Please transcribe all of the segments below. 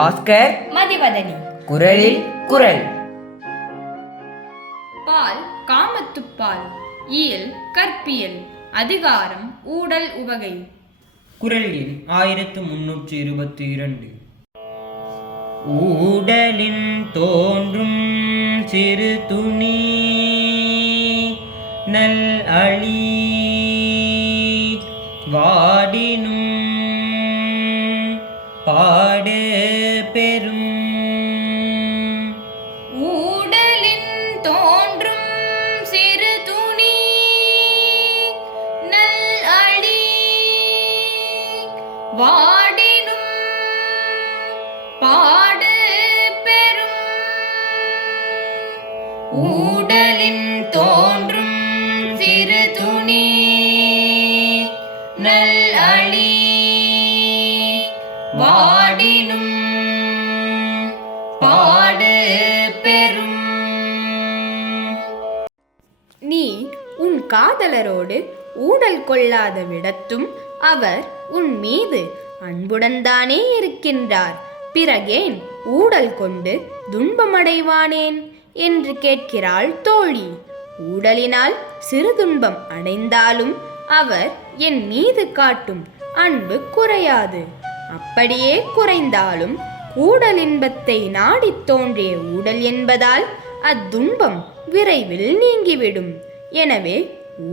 பாஸ்கர். மதிவதனி. குரலில் குரல். பால் காமத்துப்பால் இயல் கற்பியல். அதிகாரம் ஊடல் உவகை. குரல் எண் ஆயிரத்து முன்னூற்றி இருபத்தி இரண்டு. ஊடலின் தோன்றும் சிறு துணி நல் அழி வாடினும் பாடு பெரும் ஊடலின் தோன்றும் சிறு துணி நல் அழி வாடினும் பாடு பெரும் ஊடலின் தோன்றும் சிறு துணி நல் அழி பாடினும் பாடு பெரும் நீ உன் காதலரோடு ஊடல் கொள்ளாத விடத்தும் அவர் உன் மீது அன்புடன் தானே இருக்கின்றார். பிறகேன் ஊடல் கொண்டு துன்பமடைவானேன் என்று கேட்கிறாள் தோழி. ஊடலினால் சிறு துன்பம் அடைந்தாலும் அவர் என் மீது காட்டும் அன்பு குறையாது. அப்படியே குறைந்தாலும் கூடல் இன்பத்தை நாடித் தோன்றிய ஊடல் என்பதால் அத்துன்பம் விரைவில் நீங்கிவிடும். எனவே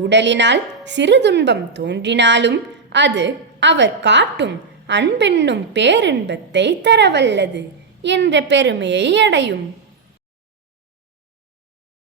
ஊடலினால் சிறு துன்பம் தோன்றினாலும் அது அவர் காட்டும் அன்பென்னும் பேரின்பத்தை தரவல்லது என்ற பெருமையை அடையும்.